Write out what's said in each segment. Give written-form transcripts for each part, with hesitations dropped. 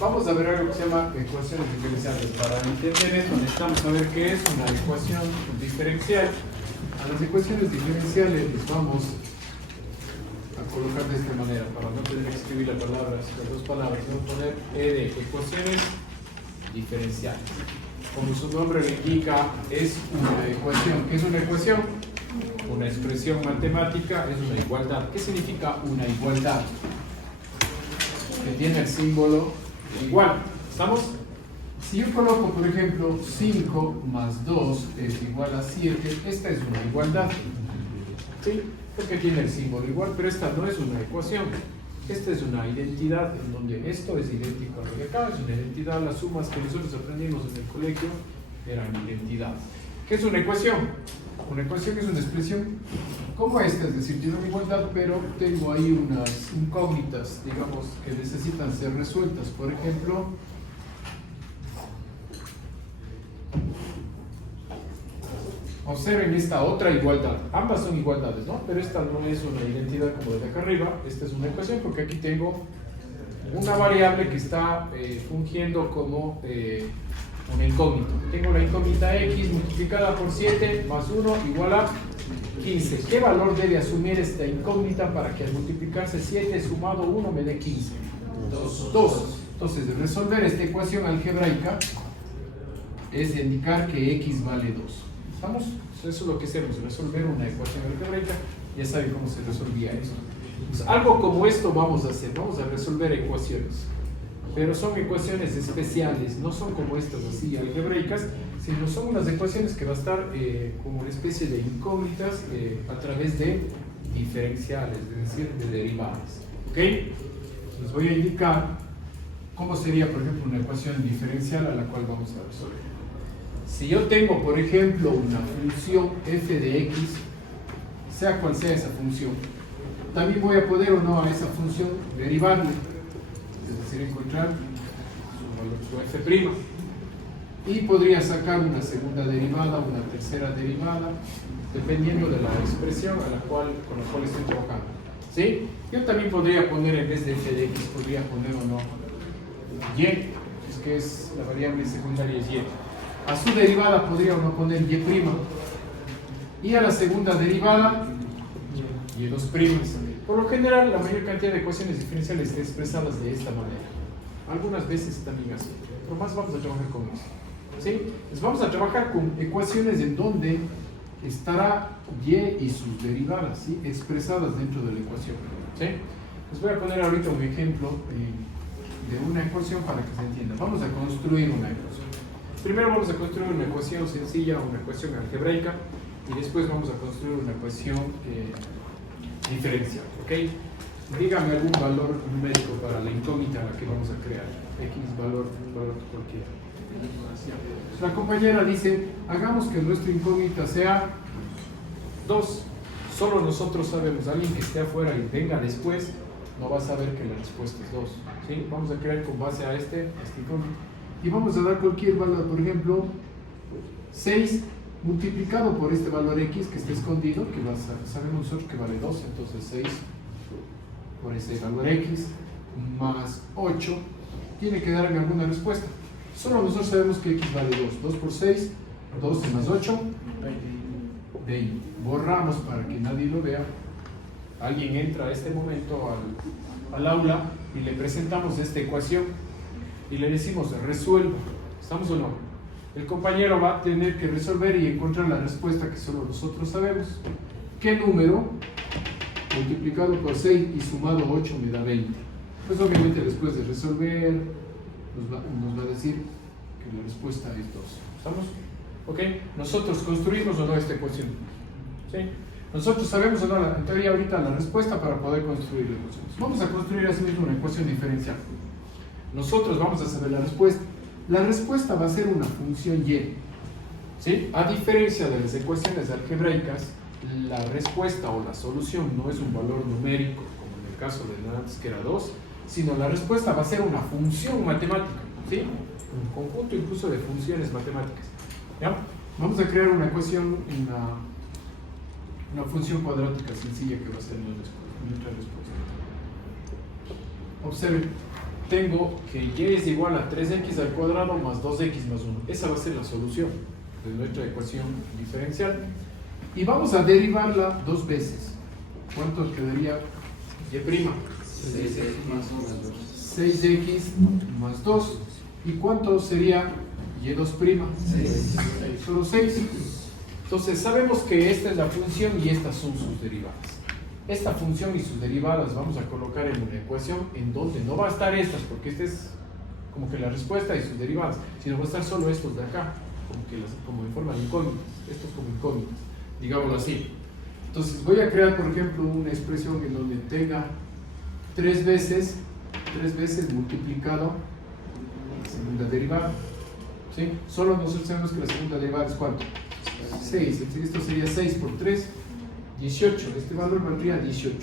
Vamos a ver algo que se llama ecuaciones diferenciales. Para entender esto necesitamos saber qué es una ecuación diferencial. A las ecuaciones diferenciales les vamos a colocar de esta manera, para no tener que escribir las dos palabras. Vamos a poner E de ecuaciones diferenciales. Como su nombre le indica, es una ecuación. ¿Qué es una ecuación? Una expresión matemática, es una igualdad. ¿Qué significa una igualdad? Que tiene el símbolo igual. ¿Estamos? Si yo coloco, por ejemplo, 5 más 2 es igual a 7, esta es una igualdad. ¿Sí? Porque tiene el símbolo igual, pero esta no es una ecuación. Esta es una identidad, en donde esto es idéntico a lo de acá, es una identidad. Las sumas que nosotros aprendimos en el colegio eran identidad. ¿Qué es una ecuación? Una ecuación es una expresión como esta, es decir, tiene una igualdad, pero tengo ahí unas incógnitas, digamos, que necesitan ser resueltas. Por ejemplo, observen esta otra igualdad. Ambas son igualdades, ¿no? Pero esta no es una identidad como de acá arriba. Esta es una ecuación porque aquí tengo una variable que está fungiendo como una incógnita. Tengo la incógnita x multiplicada por 7 más 1 igual a 15. ¿Qué valor debe asumir esta incógnita para que al multiplicarse 7 sumado 1 me dé 15? 2. Entonces, resolver esta ecuación algebraica es indicar que x vale 2. ¿Estamos? Eso es lo que hacemos, resolver una ecuación algebraica. Ya saben cómo se resolvía eso. Pues algo como esto vamos a hacer, vamos a resolver ecuaciones. Pero son ecuaciones especiales, no son como estas así algebraicas, sino son unas ecuaciones que va a estar como una especie de incógnitas a través de diferenciales, es decir, de derivadas. ¿Ok? Les voy a indicar cómo sería, por ejemplo, una ecuación diferencial a la cual vamos a resolver. Si yo tengo, por ejemplo, una función f de x, sea cual sea esa función, también voy a poder o no a esa función derivarle, es decir, encontrar su f', y podría sacar una segunda derivada, una tercera derivada, dependiendo de la expresión con la cual estoy trabajando. ¿Sí? Yo también podría poner, en vez de f de x, podría poner o no y, es que es la variable secundaria es y. A su derivada podría o no poner y a la segunda derivada y2'. Por lo general, la mayor cantidad de ecuaciones diferenciales están expresadas de esta manera. Algunas veces también así, pero más vamos a trabajar con eso. ¿Sí? Entonces vamos a trabajar con ecuaciones en donde estará y sus derivadas, ¿sí?, expresadas dentro de la ecuación. ¿Sí? Les voy a poner ahorita un ejemplo de una ecuación para que se entienda. Vamos a construir una ecuación. Primero vamos a construir una ecuación sencilla, una ecuación algebraica, y después vamos a construir una ecuación diferencial. ¿Ok? Dígame algún valor numérico para la incógnita a la que vamos a crear. X valor cualquiera. La compañera dice, hagamos que nuestra incógnita sea 2. Solo nosotros sabemos. Alguien que esté afuera y venga después no va a saber que la respuesta es 2. ¿Sí? Vamos a crear con base a este incógnito. Y vamos a dar cualquier valor, por ejemplo, 6 multiplicado por este valor x que está escondido, que sabemos nosotros que vale 2, entonces 6 por ese valor x más 8, tiene que darme alguna respuesta. Solo nosotros sabemos que x vale 2. 2 por 6, 12 más 8, 20. Borramos para que nadie lo vea. Alguien entra a este momento al aula y le presentamos esta ecuación y le decimos, resuelva. ¿Estamos o no? El compañero va a tener que resolver y encontrar la respuesta que solo nosotros sabemos. ¿Qué número multiplicado por 6 y sumado 8 me da 20? Pues obviamente después de resolver nos va a decir que la respuesta es 2. ¿Estamos? ¿Ok? Nosotros construimos o no esta ecuación. ¿Sí? Nosotros sabemos o no en teoría ahorita la respuesta para poder construir la ecuación. Vamos a construir así mismo una ecuación diferencial. Nosotros vamos a saber la respuesta. La respuesta va a ser una función y. ¿Sí? A diferencia de las ecuaciones algebraicas, la respuesta o la solución no es un valor numérico, como en el caso de antes que era 2, sino la respuesta va a ser una función matemática. ¿Sí? Un conjunto incluso de funciones matemáticas. ¿Ya? Vamos a crear una ecuación, una función cuadrática sencilla que va a ser nuestra respuesta. Observen. tengo que y es igual a 3x al cuadrado más 2x más 1. Esa va a ser la solución de nuestra ecuación diferencial. Y vamos a derivarla dos veces. ¿Cuánto quedaría y'? 6x más 2. ¿Y cuánto sería y2'? 6. Solo 6. Entonces sabemos que esta es la función y estas son sus derivadas. Esta función y sus derivadas vamos a colocar en una ecuación en donde no va a estar estas, porque esta es como que la respuesta y sus derivadas, sino va a estar solo estos de acá, como en forma de incógnitas, estos como incógnitas, digámoslo así. Entonces voy a crear, por ejemplo, una expresión en donde tenga 3 veces multiplicado la segunda derivada. ¿Sí? Solo nosotros sabemos que la segunda derivada es ¿cuánto? 6. Esto sería 6 por 3, 18. Este valor valdría 18.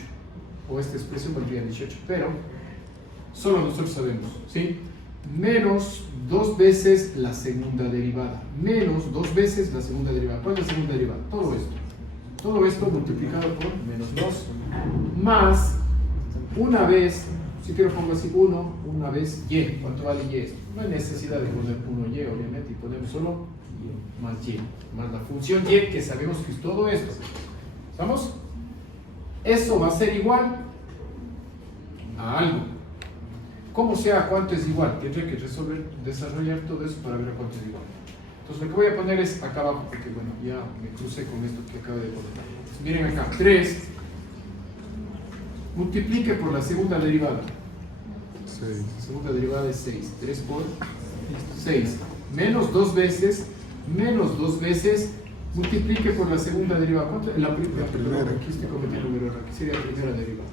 O esta expresión valdría 18. Pero solo nosotros sabemos. ¿Sí? Menos 2 veces la segunda derivada. Menos 2 veces la segunda derivada. ¿Cuál es la segunda derivada? Todo esto. Todo esto multiplicado por menos 2. Más una vez, si quiero pongo así, una vez y. ¿Cuánto vale y? No hay necesidad de poner 1y, obviamente, y ponemos solo más y, más la función y, que sabemos que es todo esto. ¿Estamos? Eso va a ser igual a algo. ¿Cómo sea cuánto es igual? Tendré que desarrollar todo eso para ver a cuánto es igual. Entonces lo que voy a poner es acá abajo, porque bueno, ya me crucé con esto que acabo de poner. Entonces, miren acá, 3 multiplique por la segunda derivada. 6. La segunda derivada es 6. 3 por 6. Menos 2 veces, multiplique por la segunda derivada. ¿Cuánto? La primera. Aquí estoy cometiendo un error. Aquí sería la primera derivada.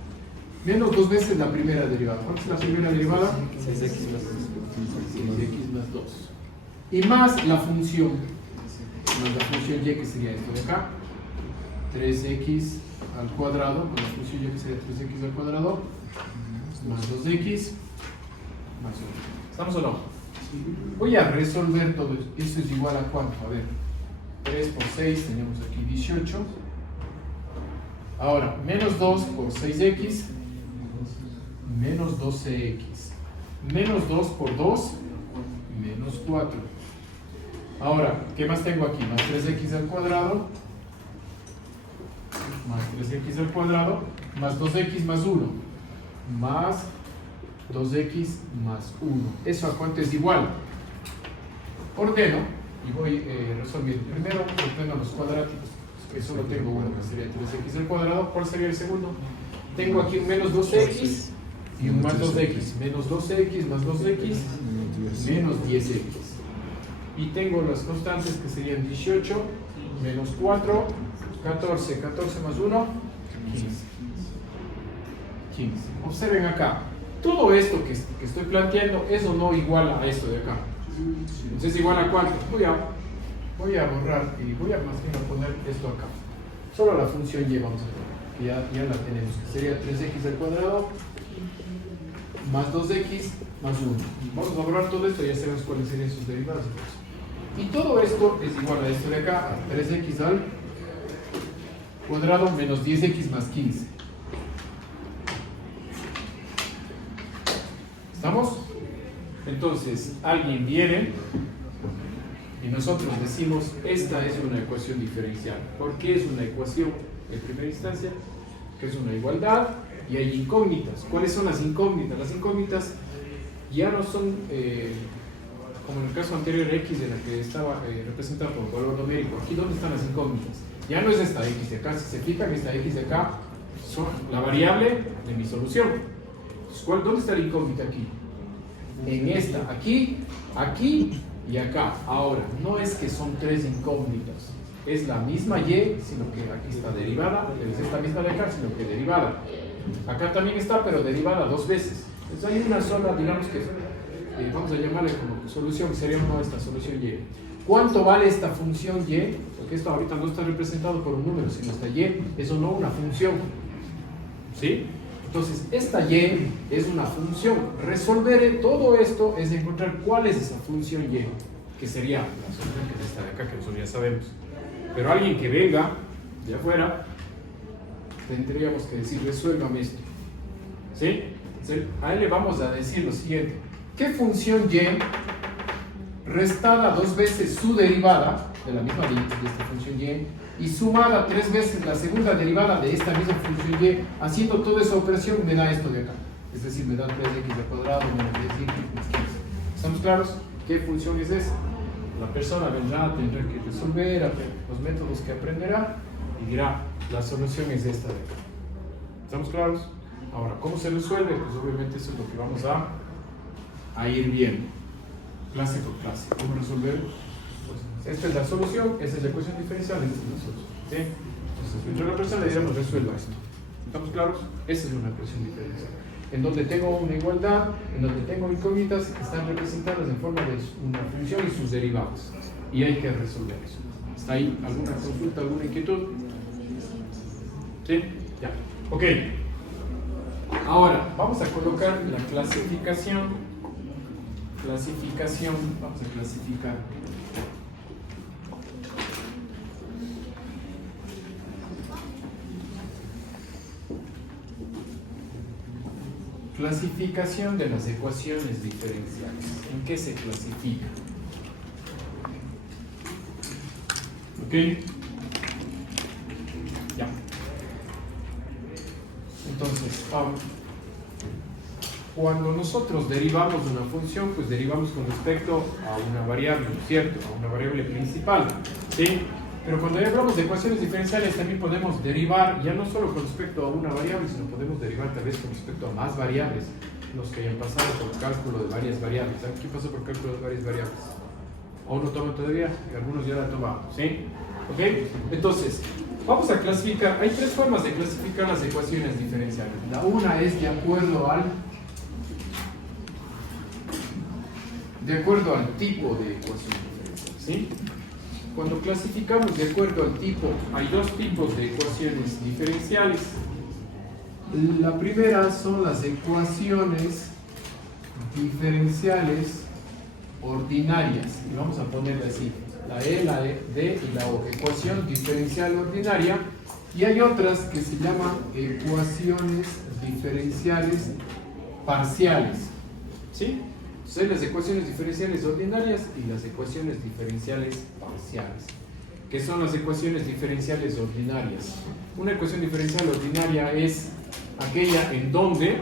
Menos 2 veces la primera derivada. ¿Cuánto es la primera derivada? 6x más 2. Y más la función. Más la función y, que sería esto de acá. 3x al cuadrado, con la función y que sería 3x al cuadrado, más 2x, más 1. ¿Estamos o no? Voy a resolver todo esto. Esto es igual a ¿cuánto? A ver, 3 por 6, tenemos aquí 18. Ahora, menos 2 por 6x, menos 12x. Menos 2 por 2, menos 4. Ahora, ¿qué más tengo aquí? Más 3x al cuadrado, más 3x al cuadrado, más 2x más 1, más 2x más 1. ¿Eso a cuánto es igual? Ordeno y voy resolviendo. Primero ordeno los cuadráticos, que solo tengo uno, que sería 3x al cuadrado. ¿Cuál sería el segundo? Tengo aquí un menos 2x y un más 2x. Menos 12x más 2x, menos 10x. Y tengo las constantes que serían 18, menos 4, 14, 14 más 1, 15. 15. Observen acá, todo esto que estoy planteando, eso no iguala a esto de acá. Entonces, ¿igual a cuánto? Voy a borrar y voy a más bien a poner esto acá. Solo la función y vamos a ver, que ya la tenemos, que sería 3x al cuadrado, más 2x, más 1. Vamos a borrar todo esto y ya sabemos cuáles serían sus derivadas. Y todo esto es igual a esto de acá, a 3x al cuadrado menos 10x más 15. ¿Estamos? Entonces, alguien viene y nosotros decimos, esta es una ecuación diferencial. ¿Por qué es una ecuación? En primera instancia, que es una igualdad y hay incógnitas. ¿Cuáles son las incógnitas? Las incógnitas ya no son, como en el caso anterior, x en la que estaba representada por un valor numérico. Aquí, ¿dónde están las incógnitas? Ya no es esta x de acá. Si se fijan, esta x de acá son la variable de mi solución. Entonces, ¿dónde está la incógnita aquí? En esta, aquí, aquí y acá. Ahora, no es que son tres incógnitas, es la misma y, sino que aquí está derivada, es esta misma de acá, sino que derivada. Acá también está, pero derivada dos veces. Entonces hay una sola, digamos que vamos a llamarle como solución, que sería una de esta solución y. ¿Cuánto vale esta función y? Porque esto ahorita no está representado por un número, sino esta y, eso no una función. ¿Sí? Entonces, esta y es una función. Resolver todo esto es encontrar cuál es esa función y, que sería la solución que es esta de acá, que nosotros ya sabemos. Pero alguien que venga de afuera, tendríamos que decir, resuélvame esto. ¿Sí? A él le vamos a decir lo siguiente. ¿Qué función y restada 2 veces su derivada, de la misma de esta función y sumada 3 veces la segunda derivada de esta misma función y, haciendo toda esa operación, me da esto de acá? Es decir, me da 3x al cuadrado menos 10x más 15. ¿Estamos claros? ¿Qué función es esa? La persona vendrá, tendrá que resolver los métodos que aprenderá y dirá, la solución es esta de acá. ¿Estamos claros? Ahora, ¿cómo se resuelve? Pues obviamente eso es lo que vamos a ir viendo, clase por clase. ¿Cómo resolver? Pues esta es la solución, esta es la ecuación diferencial, esta es la solución. ¿Sí? Entonces, dentro de la persona le diremos, resuelva esto. ¿Estamos claros? Esa es una ecuación diferencial. En donde tengo una igualdad, en donde tengo incógnitas que están representadas en forma de una función y sus derivados. Y hay que resolver eso. ¿Está ahí alguna consulta, alguna inquietud? ¿Sí? Ya. Ok. Ahora, vamos a colocar la clasificación. Vamos a clasificar. Clasificación de las ecuaciones diferenciales. ¿En qué se clasifica? ¿Ok? Ya. Entonces, cuando nosotros derivamos una función, pues derivamos con respecto a una variable, ¿cierto? A una variable principal, ¿sí? Pero cuando ya hablamos de ecuaciones diferenciales, también podemos derivar, ya no solo con respecto a una variable, sino podemos derivar tal vez con respecto a más variables, los que hayan pasado por cálculo de varias variables. ¿Saben qué pasó por cálculo de varias variables? ¿O no toman todavía? Que algunos ya la toman, ¿sí? ¿Ok? Entonces, vamos a clasificar. Hay 3 formas de clasificar las ecuaciones diferenciales. La una es de acuerdo al tipo de ecuación diferencial, ¿sí? Cuando clasificamos de acuerdo al tipo, hay 2 tipos de ecuaciones diferenciales. La primera son las ecuaciones diferenciales ordinarias. Y vamos a ponerle así: la E, la D y la O. Ecuación diferencial ordinaria. Y hay otras que se llaman ecuaciones diferenciales parciales, ¿sí? Entonces, las ecuaciones diferenciales ordinarias y las ecuaciones diferenciales parciales. ¿Qué son las ecuaciones diferenciales ordinarias? Una ecuación diferencial ordinaria es aquella en donde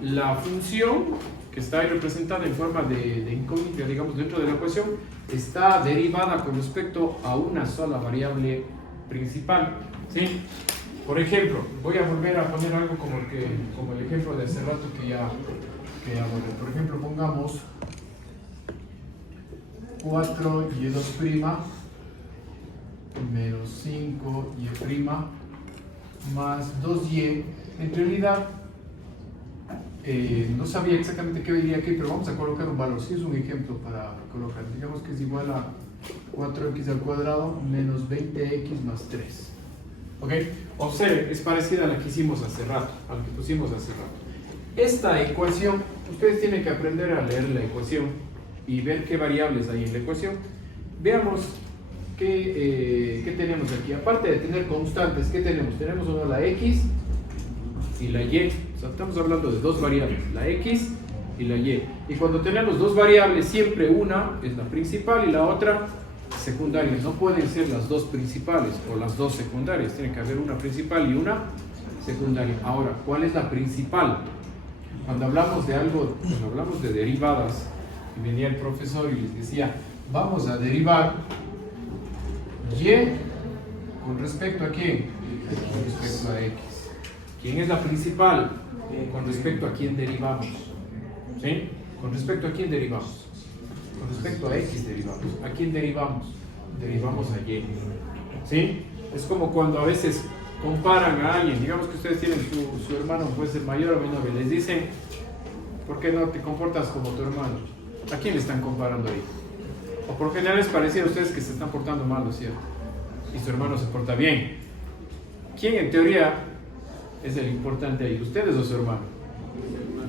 la función que está ahí representada en forma de incógnita, digamos, dentro de la ecuación, está derivada con respecto a una sola variable principal, ¿sí? Por ejemplo, voy a volver a poner algo como el ejemplo de hace rato que ya abordé. Por ejemplo, pongamos 4y2' menos 5y' más 2y. En realidad, no sabía exactamente qué diría aquí, pero vamos a colocar un valor. Sí, es un ejemplo para colocar. Digamos que es igual a 4x al cuadrado menos 20x más 3. ¿Ok? Observe, es parecida a la que hicimos hace rato, a la que pusimos hace rato. Esta ecuación, ustedes tienen que aprender a leer la ecuación y ver qué variables hay en la ecuación. Veamos qué tenemos aquí. Aparte de tener constantes, ¿qué tenemos? Tenemos una, la x y la y. O sea, estamos hablando de 2 variables, la x y la y. Y cuando tenemos 2 variables, siempre una es la principal y la otra secundaria. No pueden ser las 2 principales o las 2 secundarias. Tiene que haber una principal y una secundaria. Ahora, ¿cuál es la principal? Cuando hablamos de derivadas, y venía el profesor y les decía, vamos a derivar y con respecto a quién? Con respecto a x. ¿Quién es la principal? Con respecto a quién derivamos. ¿Sí? ¿Con respecto a quién derivamos? Con respecto a x derivamos. ¿A quién derivamos? Derivamos a y. ¿Sí? Es como cuando a veces comparan a alguien, digamos que ustedes tienen su hermano, puede ser mayor o menor, y les dicen, ¿por qué no te comportas como tu hermano? ¿A quién le están comparando ahí? O por general es parecido a ustedes que se están portando mal, ¿no es cierto? Y su hermano se porta bien. ¿Quién en teoría es el importante ahí? ¿Ustedes o su hermano?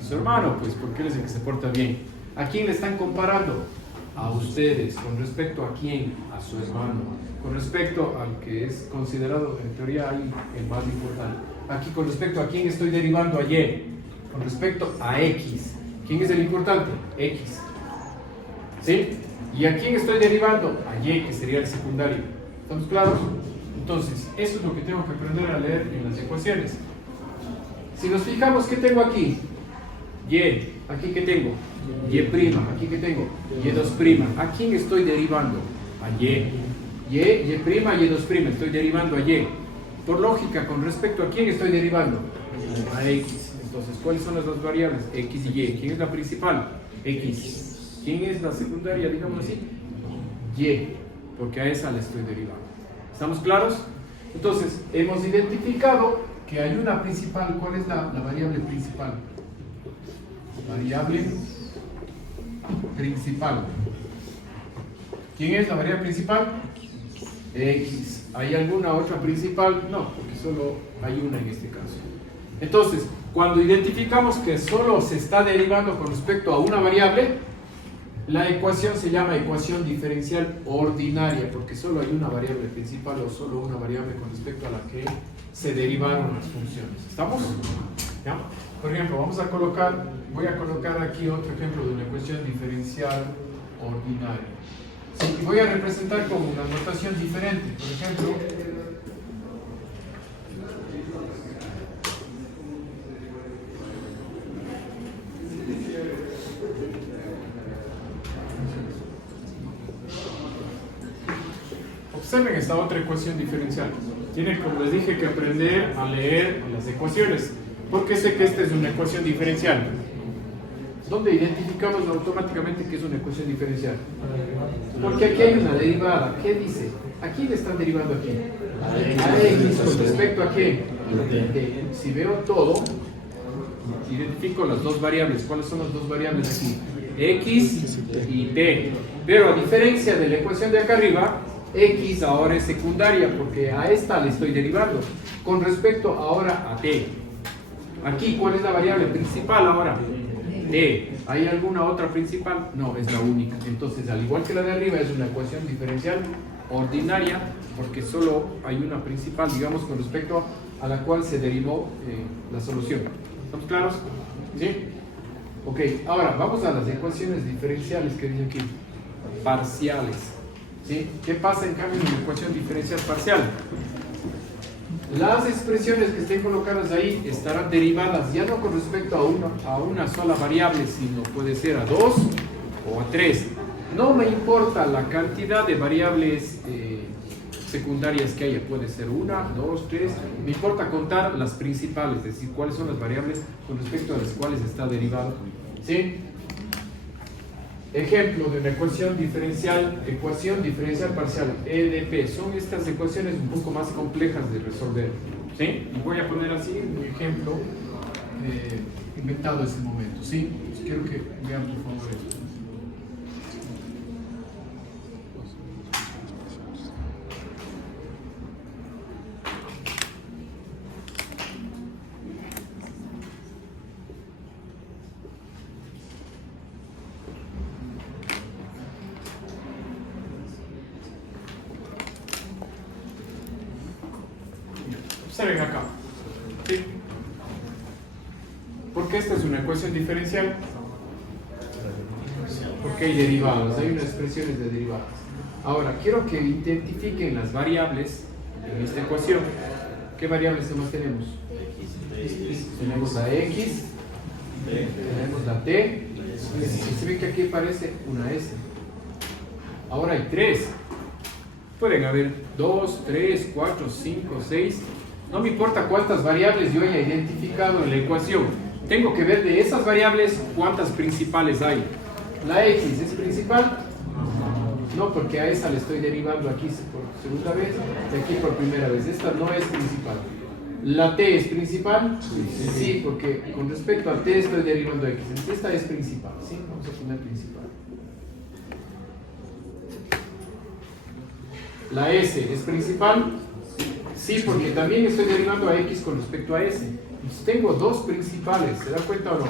Su hermano, pues, porque él es el que se porta bien. ¿A quién le están comparando? A ustedes. ¿Con respecto a quién? A su hermano. Con respecto al que es considerado en teoría ahí el más importante. Aquí con respecto a quién estoy derivando a y. con respecto a X. ¿Quién es el importante? X. ¿Sí? ¿Y a quién estoy derivando? A Y, que sería el secundario. ¿Estamos claros? Entonces, eso es lo que tengo que aprender a leer en las ecuaciones. Si nos fijamos, ¿qué tengo aquí? Y. ¿Aquí qué tengo? Y'. ¿Aquí qué tengo? Y2'. ¿A quién estoy derivando? A Y. Y', Y2'. Estoy derivando a Y. Por lógica, ¿con respecto a quién estoy derivando? A X. Entonces, ¿cuáles son las dos variables? X y Y. ¿Quién es la principal? X. ¿Quién es la secundaria, digamos así? Y, porque a esa le estoy derivando. ¿Estamos claros? Entonces, hemos identificado que hay una principal. ¿Cuál es la variable principal? Variable principal. ¿Quién es la variable principal? X. ¿Hay alguna otra principal? No, porque solo hay una en este caso. Entonces, cuando identificamos que solo se está derivando con respecto a una variable, la ecuación se llama ecuación diferencial ordinaria, porque solo hay una variable principal o solo una variable con respecto a la que se derivaron las funciones. ¿Estamos? ¿Ya? Por ejemplo, voy a colocar aquí otro ejemplo de una ecuación diferencial ordinaria. Sí, y voy a representar con una notación diferente. Por ejemplo, observen esta otra ecuación diferencial. Tienen, como les dije, que aprender a leer las ecuaciones. Porque sé que esta es una ecuación diferencial. ¿Dónde identificamos automáticamente que es una ecuación diferencial? Porque aquí hay una derivada. ¿Qué dice? ¿A quién le están derivando aquí? A X. ¿Con respecto a qué? Si veo todo, identifico las dos variables. ¿Cuáles son las dos variables aquí? X y T. Pero a diferencia de la ecuación de acá arriba, X ahora es secundaria porque a esta le estoy derivando. Con respecto ahora a T. Aquí, ¿cuál es la variable principal ahora? T. ¿Hay alguna otra principal? No, es la única. Entonces, al igual que la de arriba, es una ecuación diferencial ordinaria porque solo hay una principal, digamos, con respecto a la cual se derivó la solución. ¿Estamos claros? ¿Sí? Ok, ahora vamos a las ecuaciones diferenciales que dice aquí. Parciales. ¿Sí? ¿Qué pasa en cambio en una ecuación diferencial parcial? Las expresiones que estén colocadas ahí estarán derivadas ya no con respecto a una sola variable, sino puede ser a dos o a tres. No me importa la cantidad de variables secundarias que haya, puede ser una, dos, tres. Me importa contar las principales, es decir, cuáles son las variables con respecto a las cuales está derivado. ¿Sí? Ejemplo de una ecuación diferencial parcial, EDP. Son estas ecuaciones un poco más complejas de resolver. ¿Sí? Y voy a poner así un ejemplo inventado en este momento. ¿Sí? Pues quiero que vean por favor esto. Observen acá. ¿Sí? ¿Por qué esta es una ecuación diferencial? Porque hay derivadas, hay unas expresiones de derivadas. Ahora, quiero que identifiquen las variables en esta ecuación. ¿Qué variables más tenemos? Tenemos la X, tenemos la T, y se ve que aquí aparece una S. Ahora hay tres. Pueden haber 2, 3, 4, 5, 6. No me importa cuántas variables yo haya identificado en la ecuación. Tengo que ver de esas variables cuántas principales hay. ¿La X es principal? No, porque a esa le estoy derivando aquí por segunda vez y aquí por primera vez. Esta no es principal. ¿La T es principal? Sí, porque con respecto a T estoy derivando X. Esta es principal, ¿sí? Vamos a poner principal. ¿La S es principal? Sí, porque también estoy derivando a X con respecto a S. Entonces tengo dos principales, ¿se da cuenta o no?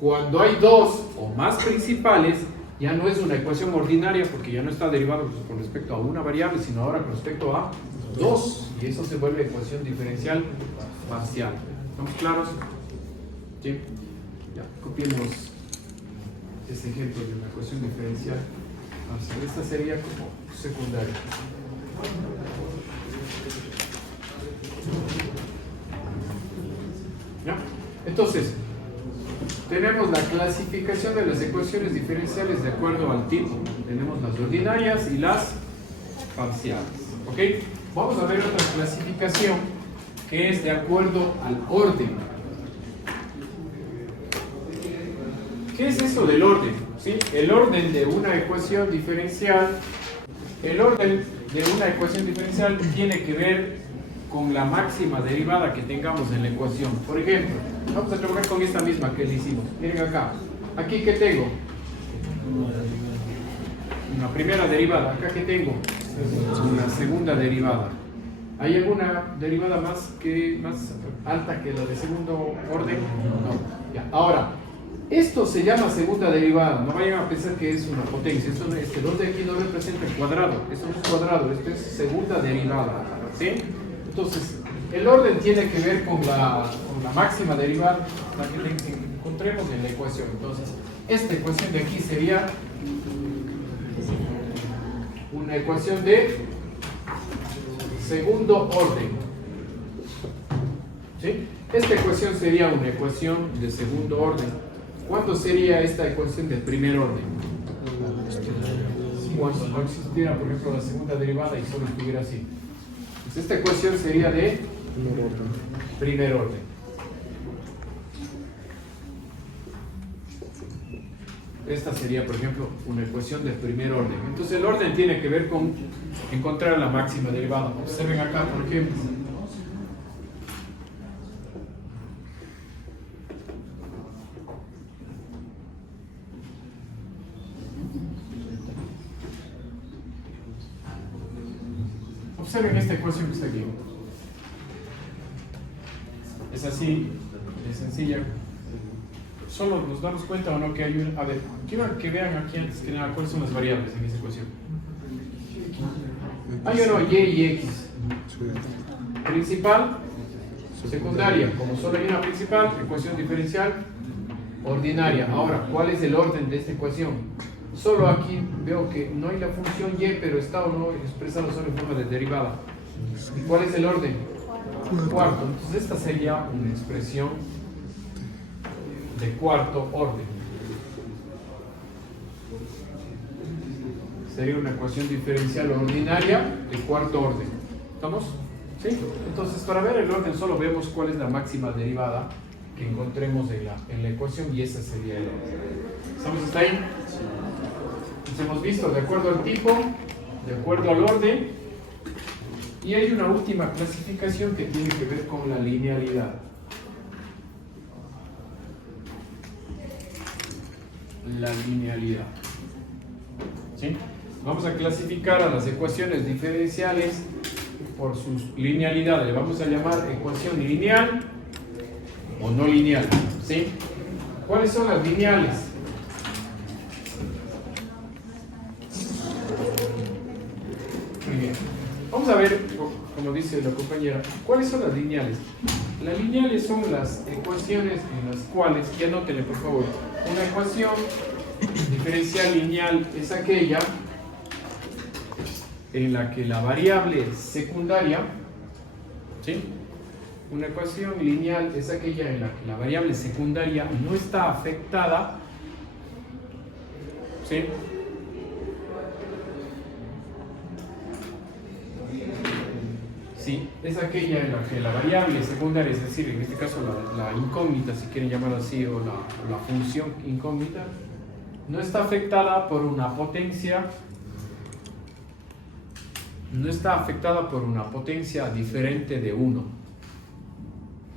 Cuando hay dos o más principales, ya no es una ecuación ordinaria porque ya no está derivado con respecto a una variable, sino ahora con respecto a dos. Y eso se vuelve ecuación diferencial parcial. ¿Estamos claros? ¿Sí? Ya, copiemos este ejemplo de una ecuación diferencial parcial. Esta sería como secundaria. ¿Ya? Entonces, tenemos la clasificación de las ecuaciones diferenciales de acuerdo al tipo. Tenemos las ordinarias y las parciales. ¿Ok? Vamos a ver otra clasificación que es de acuerdo al orden. ¿Qué es eso del orden? ¿Sí? El orden de una ecuación diferencial. El orden de una ecuación diferencial tiene que ver con la máxima derivada que tengamos en la ecuación. Por ejemplo, vamos a trabajar con esta misma que le hicimos. Miren acá. Aquí que tengo una primera derivada. Acá que tengo una segunda derivada. ¿Hay alguna derivada más alta que la de segundo orden? No. Ya. Ahora, esto se llama segunda derivada. No vayan a pensar que es una potencia. Esto, este 2 de aquí no representa el cuadrado. Esto no es cuadrado. Esto es segunda derivada. ¿Sí? Entonces, el orden tiene que ver con la máxima derivada, la que encontremos en la ecuación. Entonces, esta ecuación de aquí sería una ecuación de segundo orden. ¿Sí? Esta ecuación sería una ecuación de segundo orden. ¿Cuándo sería esta ecuación de primer orden? Cuando no existiera, por ejemplo, la segunda derivada y solo estuviera así. Entonces, esta ecuación sería de primer orden. Esta sería, por ejemplo, una ecuación de primer orden. Entonces, el orden tiene que ver con encontrar la máxima derivada. Observen acá, por ejemplo. Observen esta ecuación que está aquí. Es así, es sencilla. Solo nos damos cuenta o no que hay un... A ver, quiero que vean aquí antes que nada cuáles son las variables en esa ecuación. Hay uno, y y x. Principal, secundaria. Como solo hay una principal, ecuación diferencial, ordinaria. Ahora, ¿cuál es el orden de esta ecuación? Solo aquí veo que no hay la función y, pero está o no expresado solo en forma de derivada. ¿Y cuál es el orden? Cuarto. Entonces esta sería una expresión de cuarto orden. Sería una ecuación diferencial ordinaria de cuarto orden. ¿Estamos? ¿Sí? Entonces, para ver el orden solo vemos cuál es la máxima derivada que encontremos en la ecuación y esa sería el orden. ¿Estamos hasta ahí? Entonces hemos visto de acuerdo al tipo, de acuerdo al orden, y hay una última clasificación que tiene que ver con la linealidad. La linealidad. ¿Sí? Vamos a clasificar a las ecuaciones diferenciales por sus linealidades. Le vamos a llamar ecuación lineal o no lineal. ¿Sí? ¿Cuáles son las lineales? Muy bien. Vamos a ver, como dice la compañera, ¿cuáles son las lineales? Las lineales son las ecuaciones en las cuales, y anótenle por favor, una ecuación diferencial lineal es aquella en la que la variable secundaria, ¿sí? Una ecuación lineal es aquella en la que la variable secundaria no está afectada, ¿sí? Sí, es aquella en la que la variable secundaria, es decir, en este caso la incógnita, si quieren llamarlo así, o la función incógnita, no está afectada por una potencia, no está afectada por una potencia diferente de 1.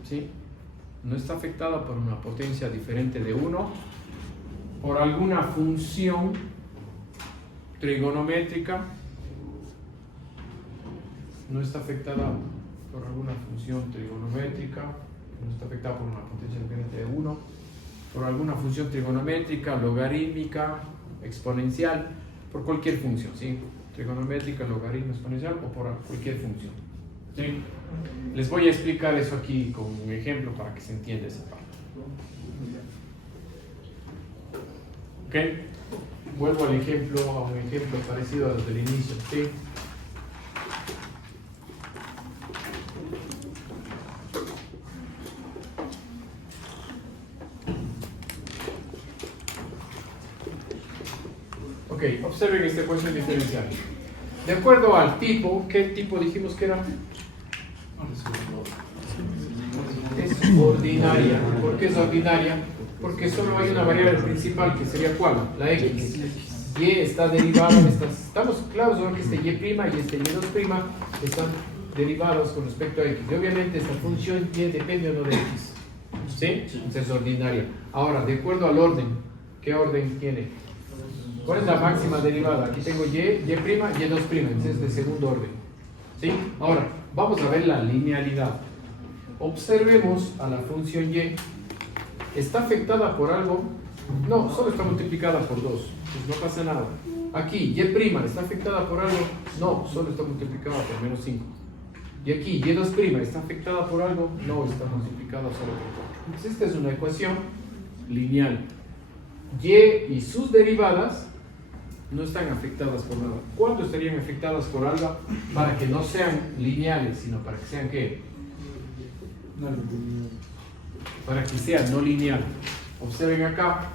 ¿Sí? No está afectada por una potencia diferente de 1, por alguna función trigonométrica. No está afectada por alguna función trigonométrica, no está afectada por una potencia diferente de 1, por alguna función trigonométrica, logarítmica, exponencial, por cualquier función, ¿sí? Trigonométrica, logaritmo, exponencial o por cualquier función. ¿Sí? Les voy a explicar eso aquí con un ejemplo para que se entienda esa parte. ¿Ok? Vuelvo al ejemplo, a un ejemplo parecido a los del inicio. ¿Sí? Ok, observen esta ecuación diferencial. De acuerdo al tipo, ¿qué tipo dijimos que era? Es ordinaria. ¿Por qué es ordinaria? Porque solo hay una variable principal que sería ¿cuál? La x. Y está derivada, estamos claros ahora que este y' y este y2' están derivados con respecto a x. Y obviamente esta función y depende o no de x. ¿Sí? Entonces es ordinaria. Ahora, de acuerdo al orden, ¿qué orden tiene? ¿Cuál es la máxima derivada? Aquí tengo y, y', y2', entonces es de segundo orden. ¿Sí? Ahora, vamos a ver la linealidad. Observemos a la función y. ¿Está afectada por algo? No, solo está multiplicada por 2. Pues no pasa nada. Aquí, y' ¿está afectada por algo? No, solo está multiplicada por menos 5. Y aquí, y2' ¿está afectada por algo? No, está multiplicada solo por 4. Entonces esta es una ecuación lineal. Y sus derivadas no están afectadas por nada. ¿Cuándo estarían afectadas por algo? Para que no sean lineales, sino para que sean ¿qué? Para que sea no lineal. Observen acá.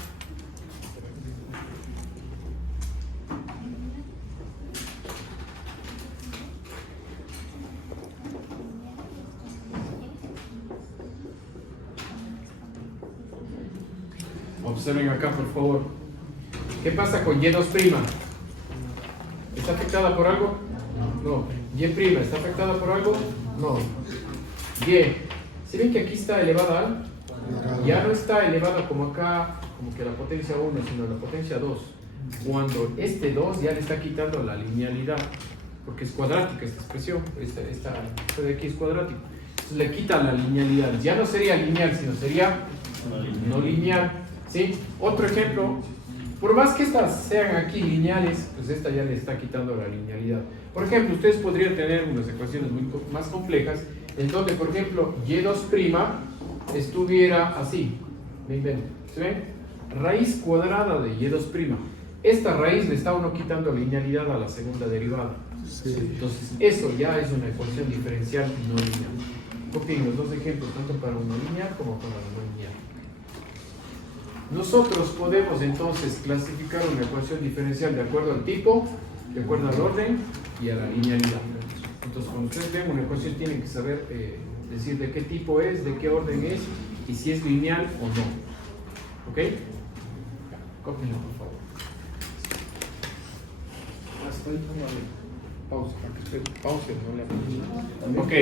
Observen acá, por favor. ¿Qué pasa con y2'? ¿Está afectada por algo? No. Y', ¿está afectada por algo? No. Y. ¿Sí ven que aquí está elevada al? Ya no está elevada como acá, como que la potencia 1, sino la potencia 2. Cuando este 2 ya le está quitando la linealidad, porque es cuadrática esta expresión, esta de aquí es cuadrático. Entonces le quita la linealidad. Ya no sería lineal, sino sería no lineal. ¿Sí? Otro ejemplo, por más que estas sean aquí lineales, pues esta ya le está quitando la linealidad. Por ejemplo, ustedes podrían tener unas ecuaciones muy más complejas, en donde, por ejemplo, y2' estuviera así. Me invento. ¿Se ven? Raíz cuadrada de y2'. Esta raíz le está uno quitando linealidad a la segunda derivada. Sí. Entonces, eso ya es una ecuación diferencial no lineal. Copien los dos ejemplos, tanto para uno lineal como para no lineal. Nosotros podemos entonces clasificar una ecuación diferencial de acuerdo al tipo, de acuerdo al orden y a la linealidad. Entonces, cuando ustedes vean una ecuación, tienen que saber decir de qué tipo es, de qué orden es y si es lineal o no. ¿Ok? Cópienlo, por favor. Pausa, para que usted pause, no le... Ok,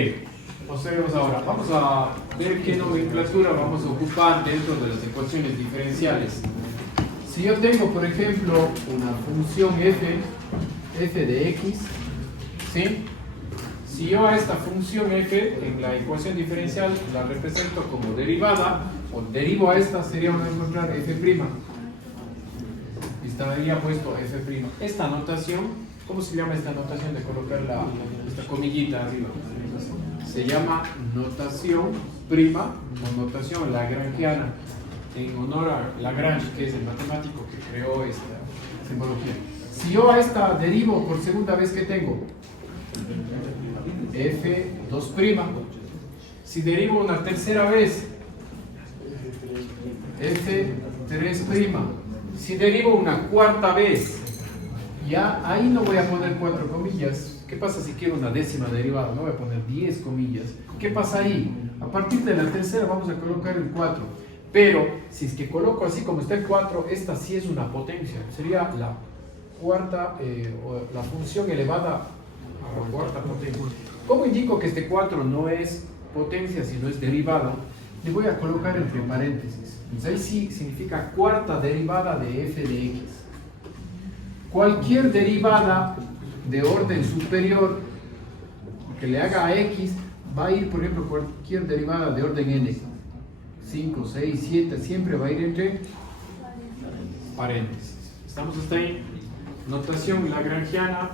observemos ahora. Vamos a ver qué nomenclatura vamos a ocupar dentro de las ecuaciones diferenciales. Si yo tengo, por ejemplo, una función f de x, ¿sí? Si yo a esta función f en la ecuación diferencial la represento como derivada, o derivo a esta, sería una encontrar f'. Estaría puesto f'. Esta notación, ¿cómo se llama esta notación de colocar esta comillita arriba? Se llama notación prima o notación lagrangiana, en honor a Lagrange, que es el matemático que creó esta simbología. Si yo a esta derivo por segunda vez, ¿qué tengo? f2'. Si derivo una tercera vez, f3'. Si derivo una cuarta vez, ya ahí no voy a poner 4 comillas. ¿Qué pasa si quiero una décima derivada? No voy a poner 10 comillas. ¿Qué pasa ahí? A partir de la tercera vamos a colocar el 4. Pero si es que coloco así como está el 4, esta sí es una potencia. Sería la cuarta, o la función elevada a la cuarta potencia. ¿Cómo indico que este 4 no es potencia, sino es derivada? Le voy a colocar entre paréntesis. Entonces ahí sí significa cuarta derivada de f de x. Cualquier derivada de orden superior que le haga a x va a ir, por ejemplo, cualquier derivada de orden n. 5, 6, 7, siempre va a ir entre paréntesis. ¿Estamos hasta ahí? Notación lagrangiana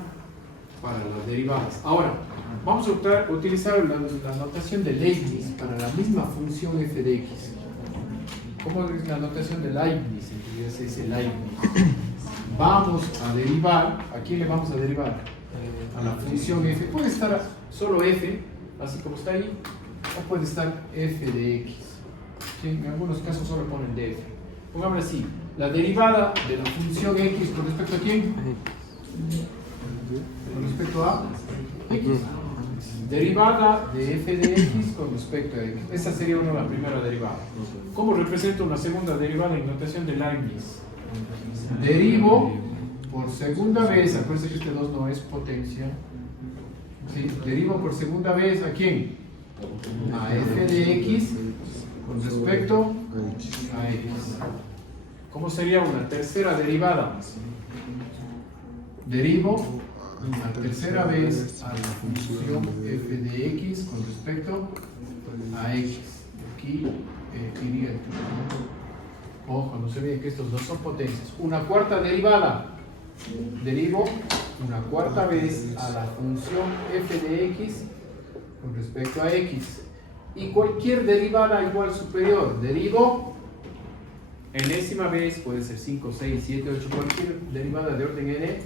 para las derivadas. Ahora, Vamos a utilizar la notación de Leibniz para la misma función f de x. ¿Cómo es la notación de Leibniz? En realidad se dice Leibniz. Vamos a derivar, ¿a quién le vamos a derivar? A la función f. Puede estar solo f, así como está ahí, o puede estar f de x. ¿Sí? En algunos casos solo ponen df. Pongámoslo así, la derivada de la función x con respecto a quién? Con respecto a x. Derivada de f de x con respecto a x. Esa sería la primera derivada. ¿Cómo represento una segunda derivada en notación de Leibniz? Derivo por segunda vez, acuérdense que este 2 no es potencia. ¿Sí? Derivo por segunda vez ¿a quién? A f de x con respecto a x. ¿Cómo sería una tercera derivada? Derivo la tercera vez a la función f de x con respecto a x. Aquí iría el ojo, no se olviden que estos dos son potencias. Una cuarta derivada. Derivo una cuarta vez a la función f de x con respecto a x. Y cualquier derivada igual superior. Derivo enésima vez, puede ser 5, 6, 7, 8, cualquier derivada de orden n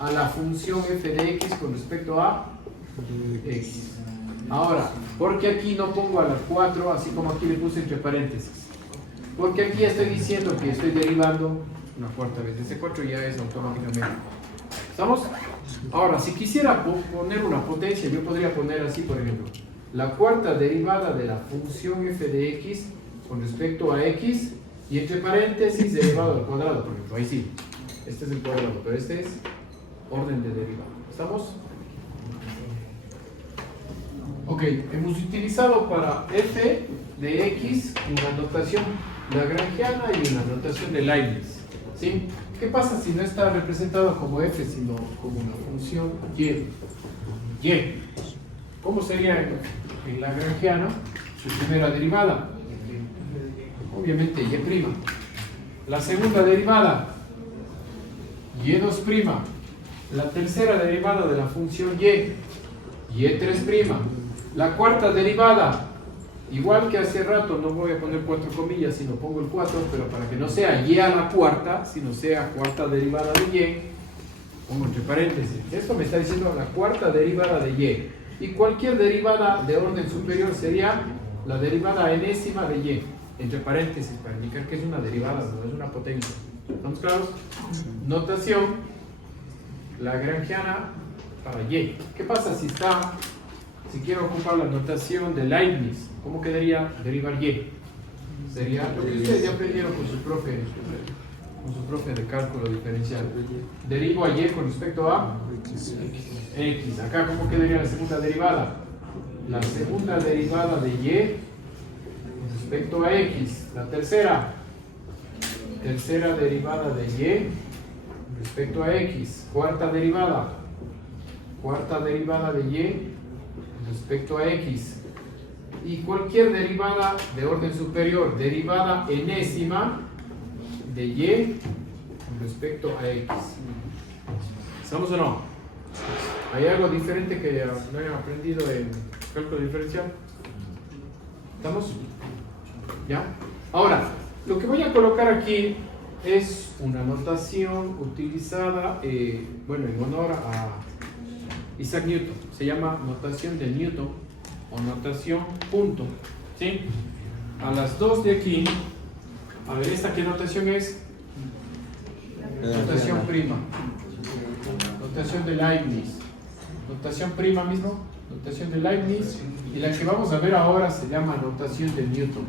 a la función f de x con respecto a x. Ahora, ¿por qué aquí no pongo a las 4 así como aquí le puse entre paréntesis? Porque aquí estoy diciendo que estoy derivando una cuarta vez. Ese 4 ya es automáticamente. ¿Estamos? Ahora, si quisiera poner una potencia, yo podría poner así, por ejemplo, la cuarta derivada de la función f de x con respecto a x y entre paréntesis elevado al cuadrado, por ejemplo. Ahí sí. Este es el cuadrado, pero este es orden de derivada. ¿Estamos? Ok, hemos utilizado para f de x una notación lagrangiana y una notación de Leibniz. ¿Sí? ¿Qué pasa si no está representado como f, sino como una función y? Y. ¿Cómo sería en lagrangiano su primera derivada? Obviamente y'. La segunda derivada, y2'. La tercera derivada de la función y3'. La cuarta derivada, igual que hace rato, no voy a poner 4 comillas, sino pongo el 4, pero para que no sea y a la cuarta, sino sea cuarta derivada de y, pongo entre paréntesis. Esto me está diciendo la cuarta derivada de y. Y cualquier derivada de orden superior sería la derivada enésima de y, entre paréntesis, para indicar que es una derivada, no es una potencia. ¿Estamos claros? Notación lagrangiana para y. ¿Qué pasa si quiero ocupar la notación de Leibniz? ¿Cómo quedaría derivar y? Sería lo que ustedes ya aprendieron con su profe de cálculo diferencial. Derivo a y con respecto a x. Acá, ¿cómo quedaría la segunda derivada? La segunda derivada de y con respecto a x. La tercera derivada de y respecto a x. Cuarta derivada de y respecto a x. Y cualquier derivada de orden superior, derivada enésima de y respecto a x. ¿Estamos o no? ¿Hay algo diferente que no hayan aprendido en cálculo diferencial? ¿Estamos? ¿Ya? Ahora, lo que voy a colocar aquí es una notación utilizada, en honor a Isaac Newton. Se llama notación de Newton o notación punto. ¿Sí? A las 2 de aquí, a ver, ¿esta qué notación es? Notación prima. Notación de Leibniz. Notación prima mismo, notación de Leibniz. Y la que vamos a ver ahora se llama notación de Newton.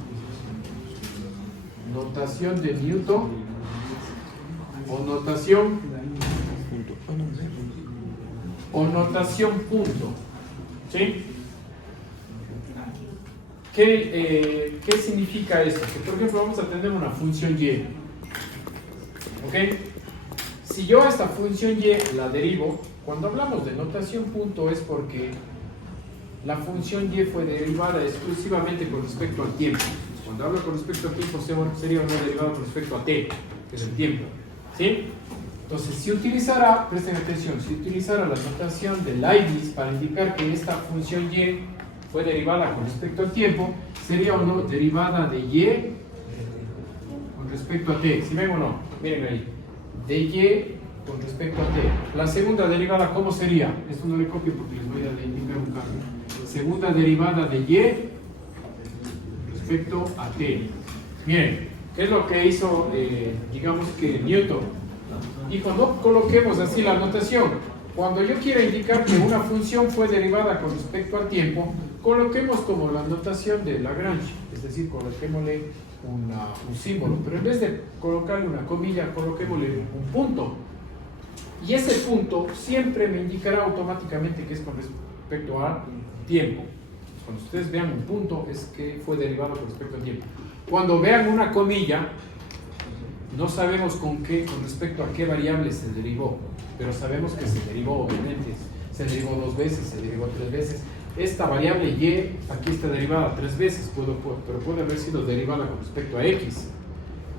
Notación de Newton o notación punto. ¿Sí? ¿Qué significa esto? Que por ejemplo vamos a tener una función y. ¿Ok? Si yo a esta función y la derivo, cuando hablamos de notación punto es porque la función y fue derivada exclusivamente con respecto al tiempo. Cuando hablo con respecto al tiempo sería una derivada con respecto a t, que es el tiempo. ¿Sí? Entonces, si utilizará, presten atención, si utilizara la notación de Leibniz para indicar que esta función y fue derivada con respecto al tiempo, sería o no derivada de y con respecto a t. ¿Sí ven o no? Miren ahí. De y con respecto a t. La segunda derivada, ¿cómo sería? Esto no le copio porque les voy a indicar un cambio. Segunda derivada de y respecto a t. Miren, ¿qué es lo que hizo, digamos que Newton? Dijo, no coloquemos así la notación. Cuando yo quiera indicar que una función fue derivada con respecto al tiempo, coloquemos como la notación de Lagrange, es decir, coloquémosle un símbolo, pero en vez de colocarle una comilla, coloquémosle un punto. Y ese punto siempre me indicará automáticamente que es con respecto al tiempo. Cuando ustedes vean un punto, es que fue derivado con respecto al tiempo. Cuando vean una comilla, no sabemos con respecto a qué variable se derivó, pero sabemos que se derivó, obviamente. Se derivó 2 veces, se derivó 3 veces. Esta variable y aquí está derivada 3 veces, pero puede haber sido derivada con respecto a x,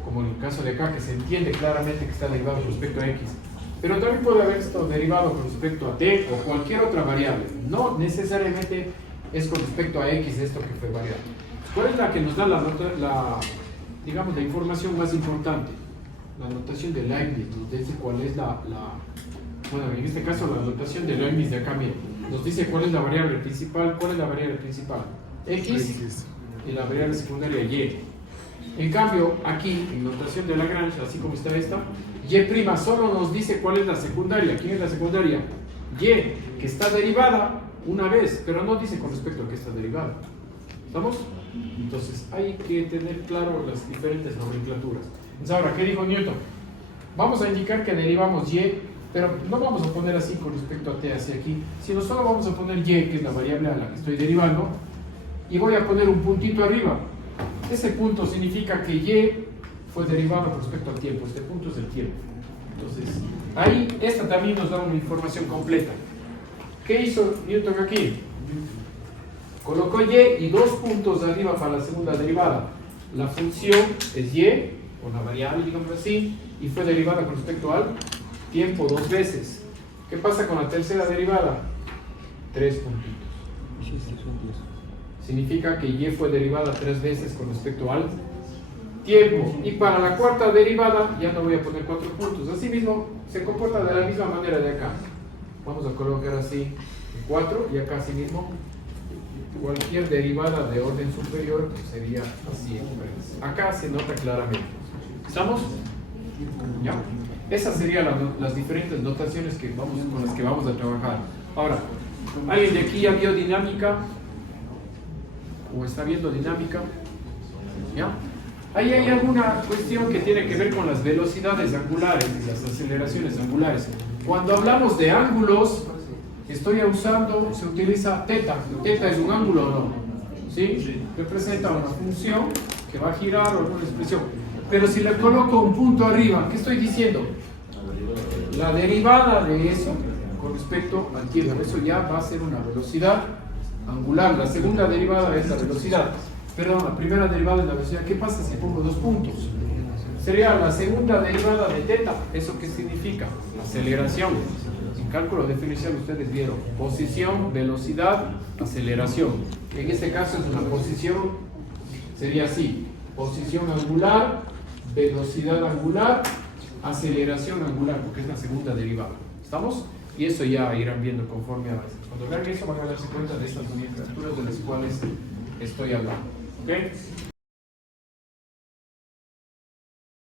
como en el caso de acá, que se entiende claramente que está derivado con respecto a x. Pero también puede haber estado derivado con respecto a t o cualquier otra variable. No necesariamente es con respecto a x esto que fue variable. ¿Cuál es la que nos da digamos, la información más importante? La notación de Leibniz nos dice cuál es bueno, en este caso la notación de Leibniz de acá, miren, nos dice cuál es la variable principal, x y la variable secundaria y. En cambio, aquí, en notación de Lagrange, así como está esta, y' solo nos dice cuál es la secundaria. ¿Quién es la secundaria? Y, que está derivada una vez, pero no dice con respecto a qué está derivada. ¿Estamos? Entonces, hay que tener claro las diferentes nomenclaturas. Entonces, ahora, ¿qué dijo Newton? Vamos a indicar que derivamos y, pero no vamos a poner así con respecto a t hacia aquí, sino solo vamos a poner y, que es la variable a la que estoy derivando, y voy a poner un puntito arriba. Ese punto significa que y fue derivado con respecto al tiempo. Este punto es el tiempo. Entonces, ahí, esta también nos da una información completa. ¿Qué hizo Newton aquí? Colocó y 2 puntos arriba para la segunda derivada. La función es y, o la variable, digamos así, y fue derivada con respecto al tiempo 2 veces. ¿Qué pasa con la tercera derivada? 3 puntitos. Significa que y fue derivada 3 veces con respecto al tiempo. Y para la cuarta derivada ya no voy a poner 4 puntos. Asimismo, se comporta de la misma manera de acá. Vamos a colocar así 4 y acá asimismo cualquier derivada de orden superior sería así. Acá se nota claramente. ¿Estamos? ¿Ya? Esas serían las diferentes notaciones con las que vamos a trabajar. Ahora, ¿alguien de aquí ya vio dinámica? ¿O está viendo dinámica? ¿Ya? Ahí hay alguna cuestión que tiene que ver con las velocidades angulares y las aceleraciones angulares. Cuando hablamos de ángulos, se utiliza teta. Teta es un ángulo o no, ¿sí? Representa una función que va a girar o alguna expresión. Pero si le coloco un punto arriba, ¿qué estoy diciendo? La derivada de eso con respecto al tiempo. Eso ya va a ser una velocidad angular. La segunda derivada es la velocidad. Perdón, la primera derivada es la velocidad. ¿Qué pasa si pongo 2 puntos? Sería la segunda derivada de teta. ¿Eso qué significa? Aceleración. En cálculo diferencial ustedes vieron posición, velocidad, aceleración. En este caso es una posición, sería así: posición angular, velocidad angular, aceleración angular, porque es la segunda derivada. ¿Estamos? Y eso ya irán viendo conforme avance. Cuando vean eso van a darse cuenta de estas nomenclaturas de las cuales estoy hablando. ¿Ok?